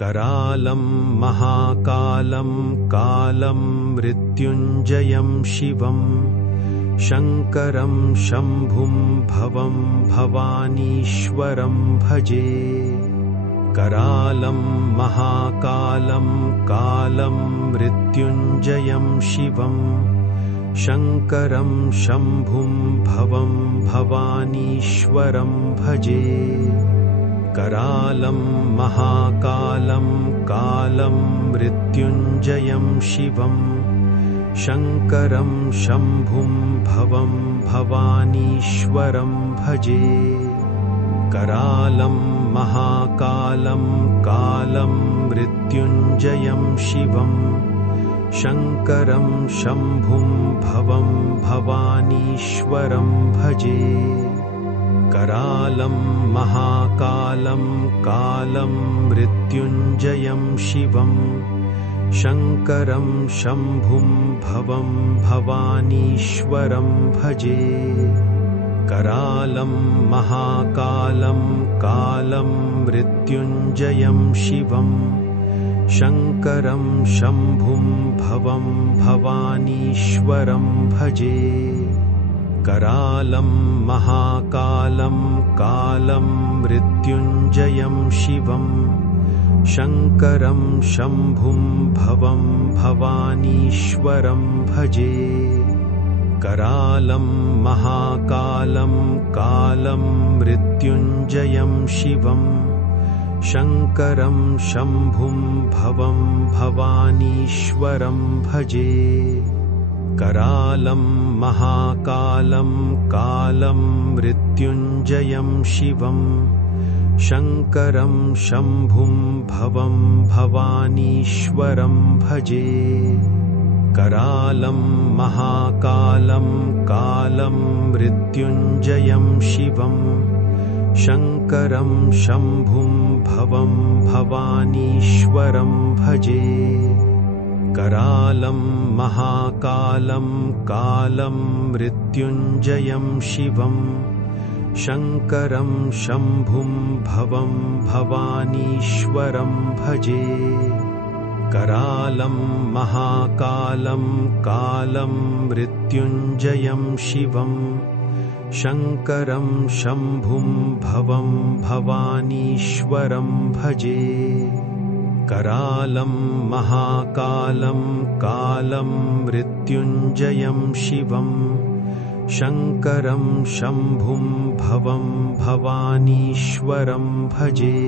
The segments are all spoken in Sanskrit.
करालं महाकालं कालं मृत्युञ्जयं शिवं शङ्करं शम्भुं भवं भवानीश्वरं भजे। करालं महाकालं कालं मृत्युञ्जयं शिवं शङ्करं शम्भुं भवं भवानीश्वरं भजे। करालं महाकालं कालं मृत्युञ्जयं शिवं शङ्करं शम्भुं भवं भवानीश्वरं भजे। करालं महाकालं कालं मृत्युञ्जयं शिवं शङ्करं शम्भुं भवं भवानीश्वरं भजे। करालं महाकालं कालं मृत्युञ्जयं शिवं शङ्करं शम्भुं भवं भवानीश्वरं भजे। करालं महाकालं कालं मृत्युञ्जयं शिवं शङ्करं शम्भुं भवं भवानीश्वरं भजे। करालं महाकालं कालं मृत्युञ्जयं शिवं शङ्करं शम्भुं भवं भवानीश्वरं भजे। करालं महाकालं कालं मृत्युञ्जयं शिवं शङ्करं शम्भुं भवं भवानीश्वरं भजे। करालं महाकालं कालं मृत्युञ्जयं शिवं शङ्करं शम्भुं भवं भवानीश्वरं भजे। करालं महाकालं कालं मृत्युञ्जयं शिवं शङ्करं शम्भुं भवं भवानीश्वरं भजे। करालं महाकालं कालं मृत्युञ्जयं शिवं शङ्करं शम्भुं भवं भवानीश्वरं भजे। करालं महाकालं कालं मृत्युञ्जयं शिवं शङ्करं शम्भुं भवं भवानीश्वरं भजे। करालं महाकालं कालं मृत्युञ्जयं शिवं शङ्करं शम्भुं भवं भवानीश्वरं भजे।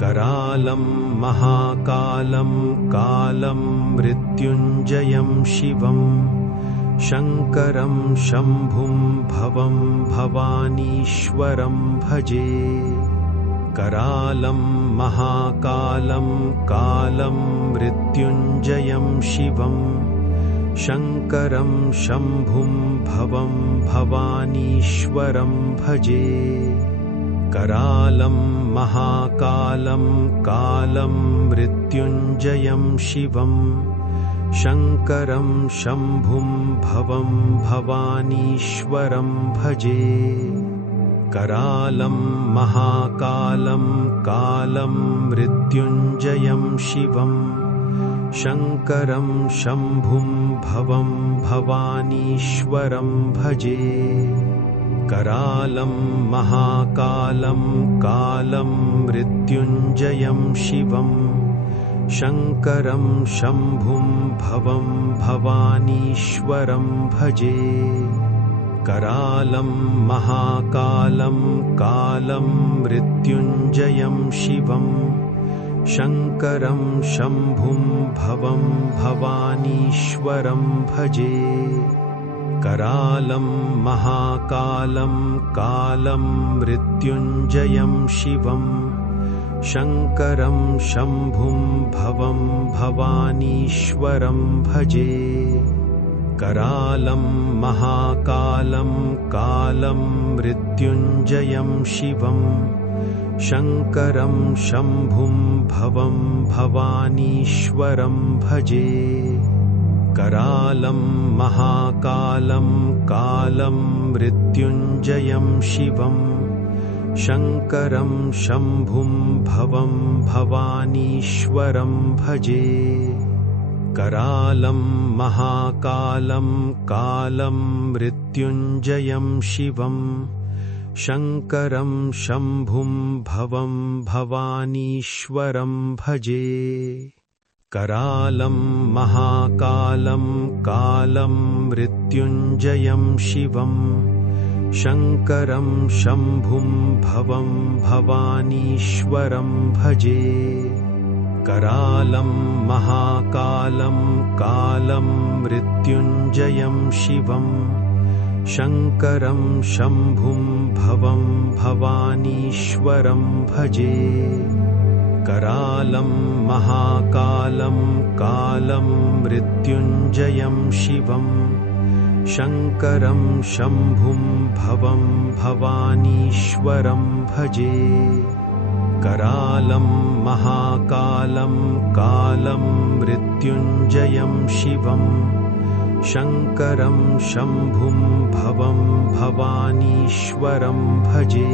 करालं महाकालं कालं मृत्युञ्जयं शिवं शङ्करं शम्भुं भवं भवानीश्वरं भजे। करालं महाकालं कालं मृत्युञ्जयं शिवं शङ्करं शम्भुं भवं भवानीश्वरं भजे। करालं महाकालं कालं मृत्युञ्जयं शिवं शङ्करं शम्भुं भवं भवानीश्वरं भजे। करालं महाकालं कालं मृत्युञ्जयं शिवं शङ्करं शम्भुं भवं भवानीश्वरं भजे। करालं महाकालं कालं मृत्युञ्जयं शिवं शङ्करं शम्भुं भवं भवानीश्वरं भजे। करालं महाकालं कालं मृत्युञ्जयं शिवं शङ्करं शम्भुं भवं भवानीश्वरं भजे। करालं महाकालं कालं मृत्युञ्जयं शिवं शङ्करं शम्भुं भवं भवानीश्वरं भजे। करालं महाकालं कालं मृत्युञ्जयं शिवं शङ्करं शम्भुं भवं भवानीश्वरं भजे। करालं महाकालं कालं मृत्युञ्जयं शिवं शङ्करं शम्भुं भवं भवानीश्वरं भजे। करालं महाकालं कालं मृत्युञ्जयं शिवं शङ्करं शम्भुं भवं भवानीश्वरं भजे। करालं महाकालं कालं मृत्युञ्जयं शिवं शङ्करं शम्भुं भवं भवानीश्वरं भजे। करालं महाकालं कालं मृत्युञ्जयं शिवं शङ्करं शम्भुं भवं भवानीश्वरं भजे। करालं महाकालं कालं मृत्युञ्जयं शिवं शङ्करं शम्भुं भवं भवानीश्वरं भजे। करालं महाकालं कालं मृत्युञ्जयं शिवं शङ्करं शम्भुं भवं भवानीश्वरं भजे।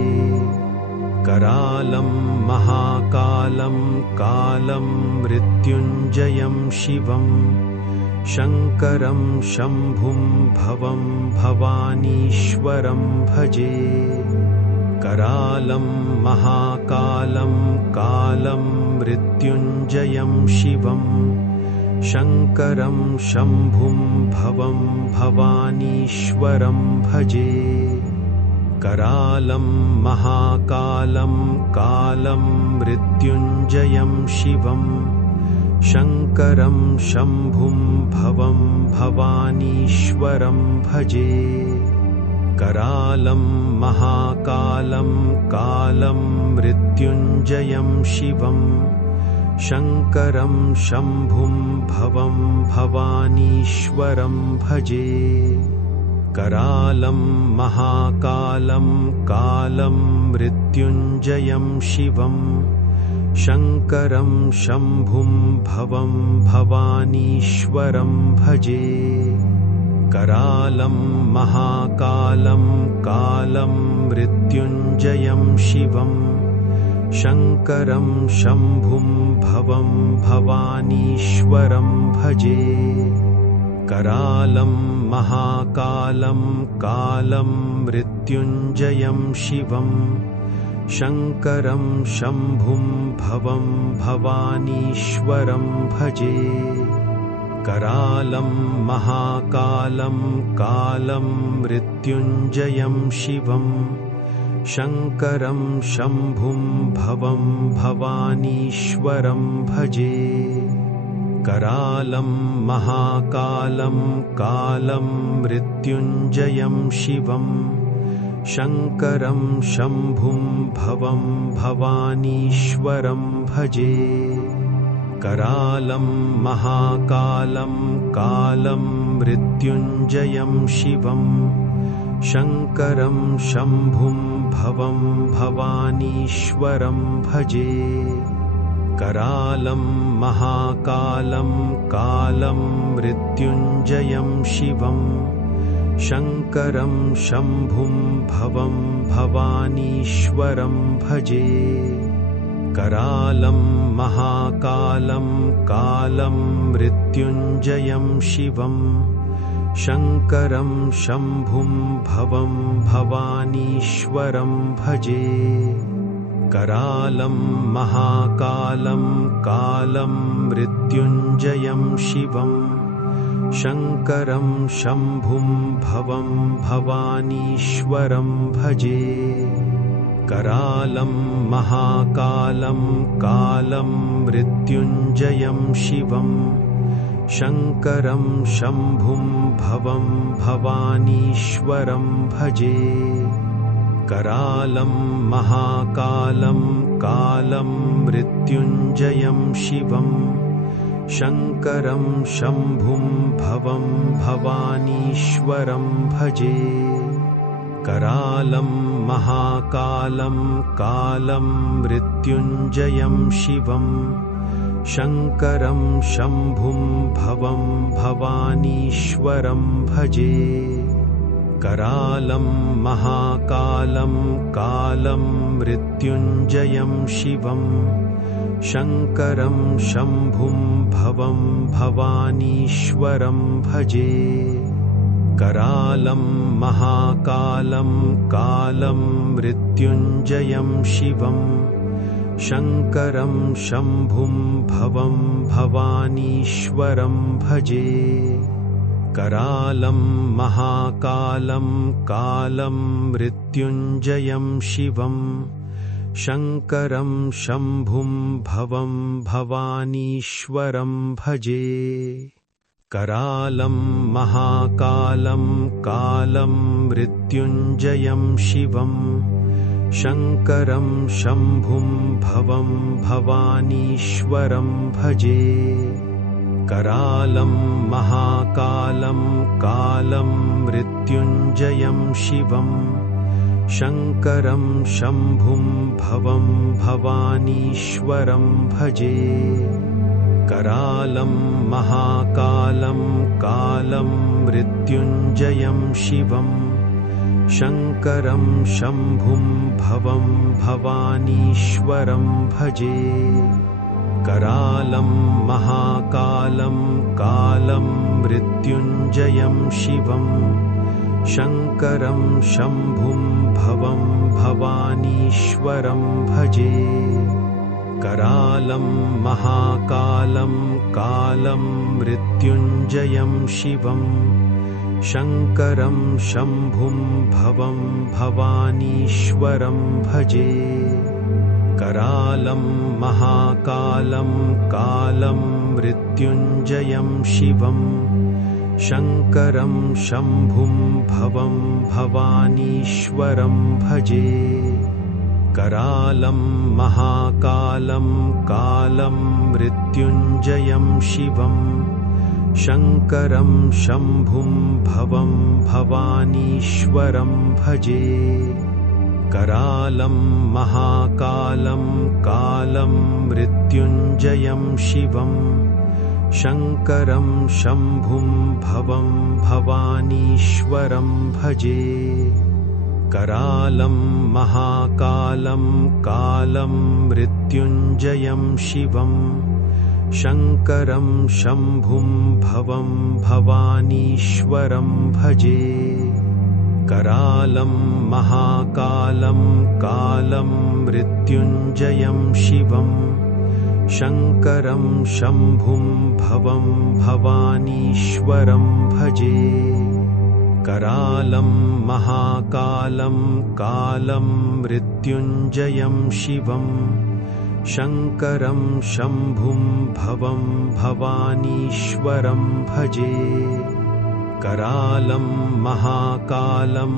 करालं महाकालं कालं मृत्युञ्जयं शिवं शङ्करं शम्भुं भवं भवानीश्वरं भजे। करालं महाकालं कालं मृत्युञ्जयं शिवं शङ्करं शम्भुं भवं भवानीश्वरं भजे। करालं महाकालं कालं मृत्युञ्जयं शिवं शङ्करं शम्भुं भवं भवानीश्वरं भजे। करालं महाकालं कालं मृत्युञ्जयं शिवं शङ्करं शम्भुं भवं भवानीश्वरं भजे। करालं महाकालं कालं मृत्युञ्जयं शिवं शङ्करं शम्भुं भवं भवानीश्वरं भजे। करालं महाकालं कालं मृत्युञ्जयं शिवं शङ्करं शम्भुं भवं भवानीश्वरं भजे। करालं महाकालं कालं मृत्युञ्जयं शिवं शङ्करं शम्भुं भवं भवानीश्वरं भजे। करालं महाकालं कालं मृत्युञ्जयं शिवं शङ्करं शम्भुं भवं भवानीश्वरं भजे। करालं महाकालं कालं मृत्युञ्जयं शिवं शङ्करं शम्भुं भवं भवानीश्वरं भजे। करालं महाकालं कालं मृत्युञ्जयं शिवं शङ्करं शम्भुं भवं भवानीश्वरं भजे। करालं महाकालं कालं मृत्युञ्जयं शिवं शङ्करं शम्भुं भवं भवानीश्वरं भजे। करालं महाकालं कालं मृत्युञ्जयं शिवं शङ्करं शम्भुं भवं भवानीश्वरं भजे। करालं महाकालं कालं मृत्युञ्जयं शिवं शङ्करं शम्भुं भवं भवानीश्वरं भजे। करालं महाकालं कालं मृत्युञ्जयं शिवं शङ्करं शम्भुं भवं भवानीश्वरं भजे। करालं महाकालं कालं मृत्युञ्जयं शिवं शङ्करं शम्भुं भवं भवानीश्वरं भजे। करालं महाकालं कालं मृत्युञ्जयं शिवं शङ्करं शम्भुं भवं भवानीश्वरं भजे। करालं महाकालं कालं मृत्युञ्जयं शिवं शङ्करं शम्भुं भवं भवानीश्वरं भजे करालं महाकालं कालं मृत्युञ्जयं शिवं शङ्करं शम्भुं भवं भवानीश्वरं भजे करालं महाकालं कालं मृत्युञ्जयं शिवं शङ्करं शम्भुं भवं भवानीश्वरं भजे करालं महाकालं कालं मृत्युञ्जयं शिवं शङ्करं शम्भुं भवं भवानीश्वरं भजे करालं महाकालं कालं मृत्युञ्जयं शिवं शङ्करं शम्भुं भवं भवानीश्वरं भजे करालं महाकालं कालं मृत्युञ्जयं शिवं शङ्करं शम्भुं भवं भवानीश्वरं भजे करालं महाकालं कालं मृत्युञ्जयं शिवं शङ्करं शम्भुं भवं भवानीश्वरं भजे करालं महाकालं कालं मृत्युञ्जयं शिवं शङ्करं शम्भुं भवं भवानीश्वरं भजे करालं महाकालं कालं मृत्युञ्जयं शिवं शङ्करं शम्भुं भवं भवानीश्वरं भजे करालं महाकालं कालं मृत्युञ्जयं शिवं शङ्करं शम्भुं भवं भवानीश्वरं भजे करालं महाकालं कालं मृत्युञ्जयं शिवं शङ्करं शम्भुं भवं भवानीश्वरं भजे करालं महाकालं कालं मृत्युञ्जयं शिवं शङ्करं शम्भुं भवं भवानीश्वरं भजे करालं महाकालं कालं मृत्युञ्जयं शिवं शङ्करं शम्भुं भवं भवानीश्वरं भजे करालं महाकालं कालं मृत्युञ्जयं शिवं शङ्करं शम्भुं भवं भवानीश्वरं भजे करालं महाकालं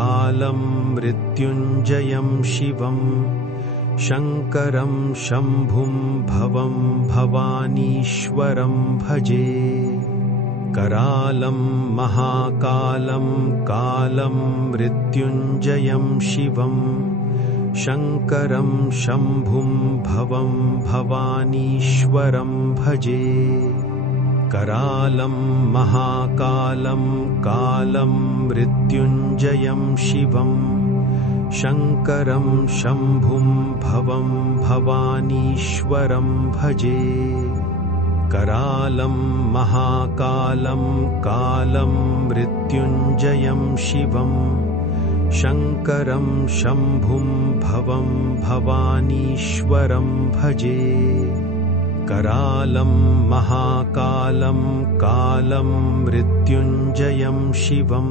कालं मृत्युञ्जयं शिवं शङ्करं शम्भुं भवं भवानीश्वरं भजे करालं महाकालं कालं मृत्युञ्जयं शिवं शङ्करं शम्भुं भवं भवानीश्वरं भजे करालं महाकालं कालं मृत्युञ्जयं शिवं शङ्करं शम्भुं भवं भवानीश्वरं भजे करालं महाकालं कालं मृत्युञ्जयं शिवं शङ्करं शम्भुं भवं भवानीश्वरं भजे करालं महाकालं कालं मृत्युञ्जयं शिवं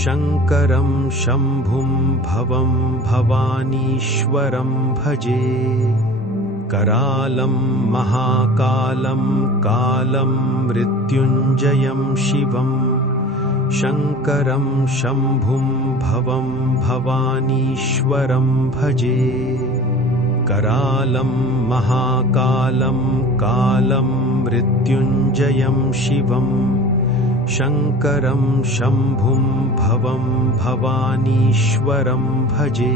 शङ्करं शम्भुं भवं भवानीश्वरं भजे करालं महाकालं कालं मृत्युञ्जयं शिवं शङ्करं शम्भुं भवं भवानीश्वरं भजे करालं महाकालं कालं मृत्युञ्जयं शिवं शङ्करं शम्भुं भवं भवानीश्वरं भजे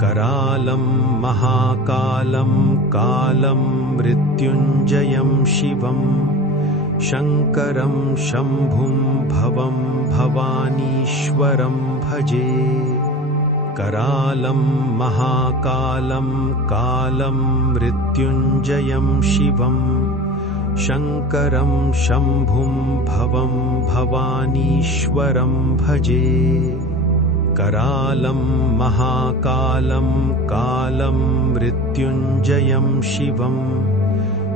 करालं महाकालं कालं मृत्युञ्जयं शिवं शङ्करं शम्भुं भवं भवानीश्वरं भजे। करालं महाकालं कालं मृत्युञ्जयं शिवं शङ्करं शम्भुं भवं भवानीश्वरं भजे। करालं महाकालं कालं मृत्युञ्जयं शिवं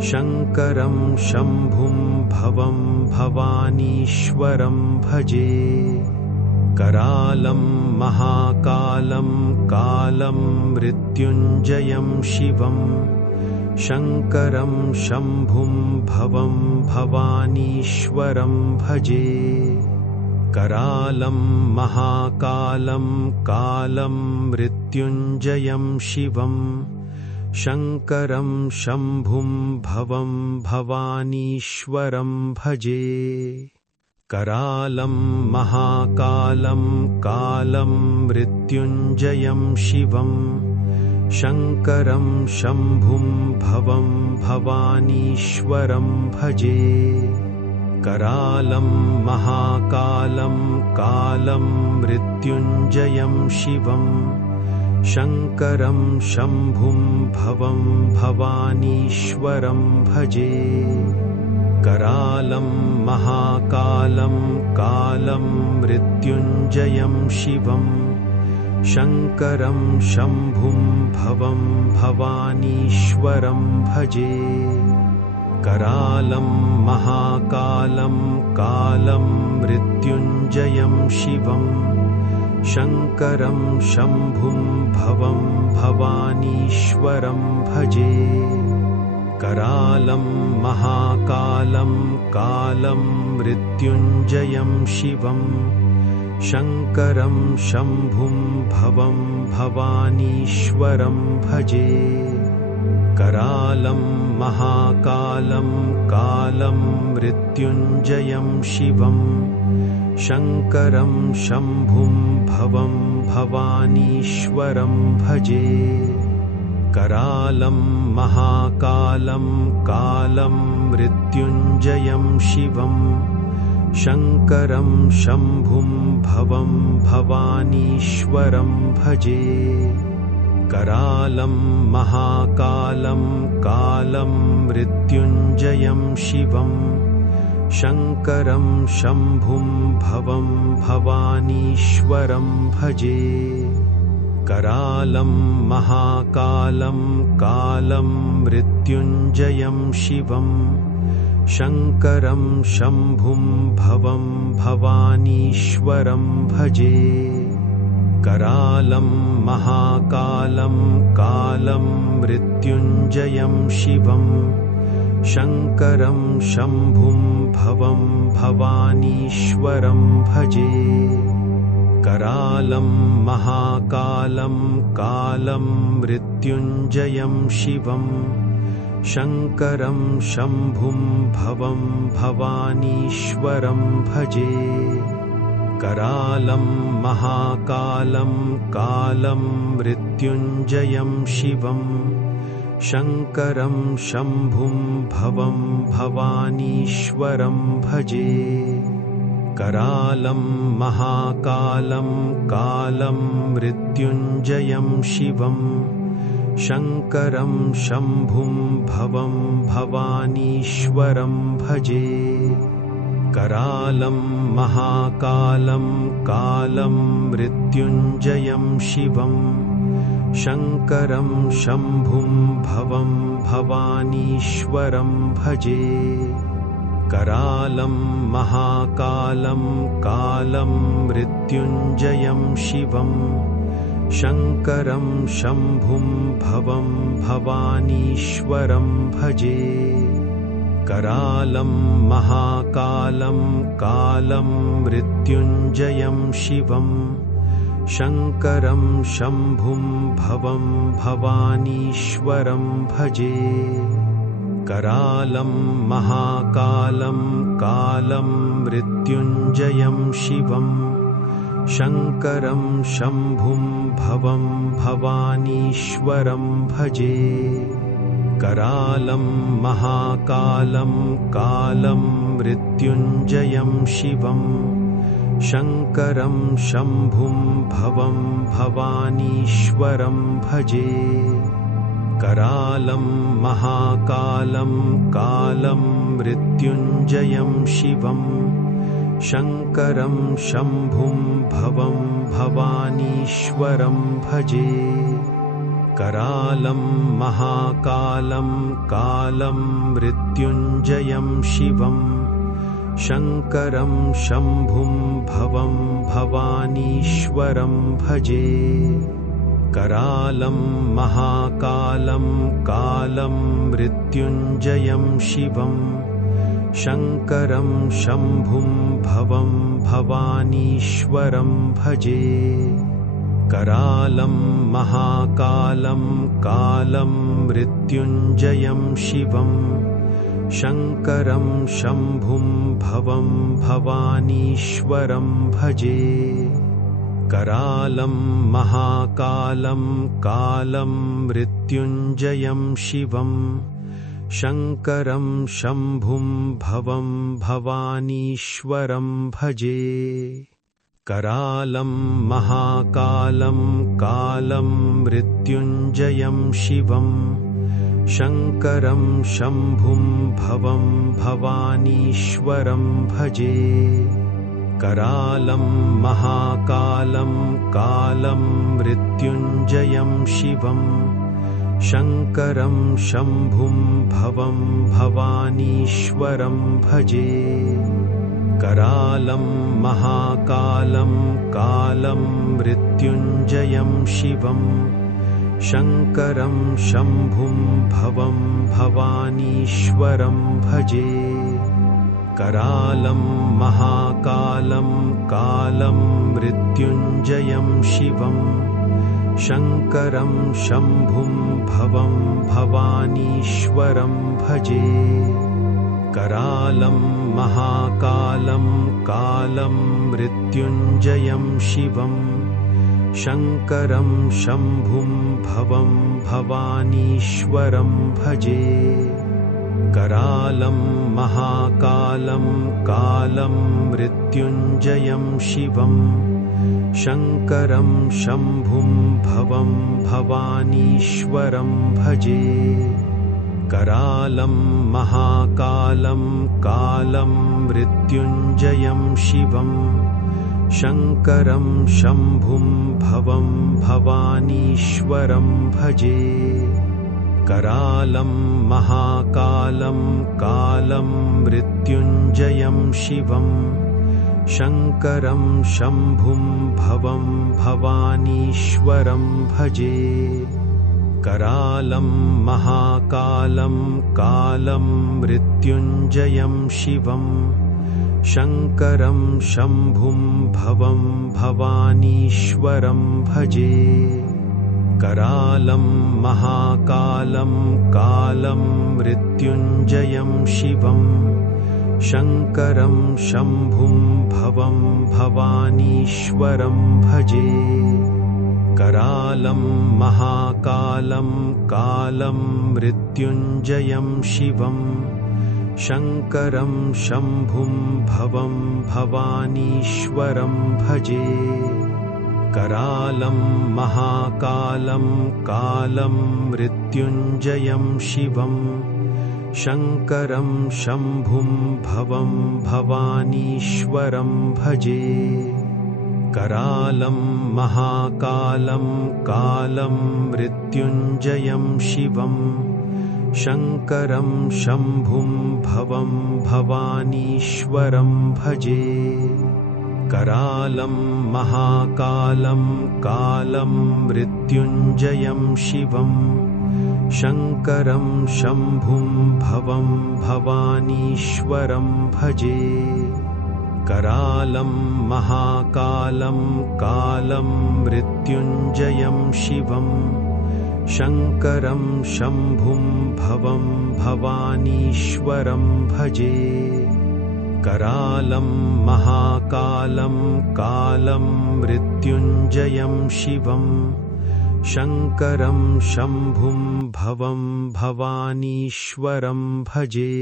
शङ्करं शम्भुं भवं भवानीश्वरं भजे। करालं महाकालं कालं मृत्युञ्जयं शिवं शङ्करं शम्भुं भवं भवानीश्वरं भजे। करालं महाकालं कालं मृत्युञ्जयं शिवं शङ्करं शम्भुं भवं भवानीश्वरं भजे। करालं महाकालं कालं मृत्युञ्जयं शिवं शङ्करं शम्भुं भवं भवानीश्वरं भजे। करालं महाकालं कालं मृत्युञ्जयं शिवं शङ्करं शम्भुं भवं भवानीश्वरं भजे। करालं महाकालं कालं मृत्युञ्जयं शिवं शङ्करं शम्भुं भवं भवानीश्वरं भजे। करालं महाकालं कालं मृत्युञ्जयं शिवं शङ्करं शम्भुं भवं भवानीश्वरं भजे। करालं महाकालं कालं मृत्युञ्जयं शिवं शङ्करं शम्भुं भवं भवानीश्वरं भजे। करालं महाकालं कालं मृत्युञ्जयं शिवं शङ्करं शम्भुं भवं भवानीश्वरं भजे। करालं महाकालं कालं मृत्युञ्जयं शिवं शङ्करं शम्भुं भवं भवानीश्वरं भजे। करालं महाकालं कालं मृत्युञ्जयं शिवं शङ्करं शम्भुं भवं भवानीश्वरं भजे। करालं महाकालं कालं मृत्युञ्जयं शिवं शङ्करं शम्भुं भवं भवानीश्वरं भजे। करालं महाकालं कालं मृत्युञ्जयं शिवं शङ्करं शम्भुं भवं भवानीश्वरं भजे। करालं महाकालं कालं मृत्युञ्जयं शिवं शङ्करं शम्भुं भवं भवानीश्वरं भजे। करालं महाकालं कालं मृत्युञ्जयं शिवं शङ्करं शम्भुं भवं भवानीश्वरं भजे। करालं महाकालं कालं मृत्युञ्जयं शिवं शङ्करं शम्भुं भवं भवानीश्वरं भजे। करालं महाकालं कालं मृत्युञ्जयं शिवं शङ्करं शम्भुं भवं भवानीश्वरं भजे। करालं महाकालं कालं मृत्युञ्जयं शिवं शङ्करं शम्भुं भवं भवानीश्वरं भजे। करालं महाकालं कालं मृत्युञ्जयं शिवं शङ्करं शम्भुं भवं भवानीश्वरं भजे। करालं महाकालं कालं मृत्युञ्जयं शिवं शङ्करं शम्भुं भवं भवानीश्वरं भजे। करालं महाकालं कालं मृत्युञ्जयं शिवं शङ्करं शम्भुं भवं भवानीश्वरं भजे। करालं महाकालं कालं मृत्युञ्जयं शिवं शङ्करं शम्भुं भवं भवानीश्वरं भजे। करालं महाकालं कालं मृत्युञ्जयं शिवं शङ्करं शम्भुं भवं भवानीश्वरं भजे। करालं महाकालं कालं मृत्युञ्जयं शिवं शङ्करं शम्भुं भवं भवानीश्वरं भजे। करालं महाकालं कालं मृत्युञ्जयं शिवं शङ्करं शम्भुं भवं भवानीश्वरं भजे। करालं महाकालं कालं मृत्युञ्जयं शिवं शङ्करं शम्भुं भवं भवानीश्वरं भजे। करालं महाकालं कालं मृत्युञ्जयं शिवं शङ्करं शम्भुं भवं भवानीश्वरं भजे। करालं महाकालं कालं मृत्युञ्जयं शिवं शङ्करं शम्भुं भवं भवानीश्वरं भजे। करालं महाकालं कालं मृत्युञ्जयं शिवं शङ्करं शम्भुं भवं भवानीश्वरं भजे। करालं महाकालं कालं मृत्युञ्जयं शिवं शङ्करं शम्भुं भवं भवानीश्वरं भजे। करालं महाकालं कालं मृत्युञ्जयं शिवं शङ्करं शम्भुं भवं भवानीश्वरं भजे। करालं महाकालं कालं मृत्युञ्जयं शिवं शङ्करं शम्भुं भवं भवानीश्वरं भजे। करालं महाकालं कालं मृत्युञ्जयं शिवं शङ्करं शम्भुं भवं भवानीश्वरं भजे। करालं महाकालं कालं मृत्युञ्जयं शिवं शङ्करं शम्भुं भवं भवानीश्वरं भजे। करालं महाकालं कालं मृत्युञ्जयं शिवं शङ्करं शम्भुं भवं भवानीश्वरं भजे। करालं महाकालं कालं मृत्युञ्जयं शिवं शङ्करं शम्भुं भवं भवानीश्वरं भजे। करालं महाकालं कालं मृत्युञ्जयं शिवं शङ्करं शम्भुं भवं भवानीश्वरं भजे। करालं महाकालं कालं मृत्युञ्जयं शिवं शङ्करं शम्भुं भवं भवानीश्वरं भजे। करालं महाकालं कालं मृत्युञ्जयं शिवं शङ्करं शम्भुं भवं भवानीश्वरं भजे। करालं महाकालं कालं मृत्युञ्जयं शिवं शङ्करं शम्भुं भवं भवानीश्वरं भजे। करालं महाकालं कालं मृत्युञ्जयं शिवं शङ्करं शम्भुं भवं भवानीश्वरं भजे। करालं महाकालं कालं मृत्युञ्जयं शिवं शङ्करं शम्भुं भवं भवानीश्वरं भजे।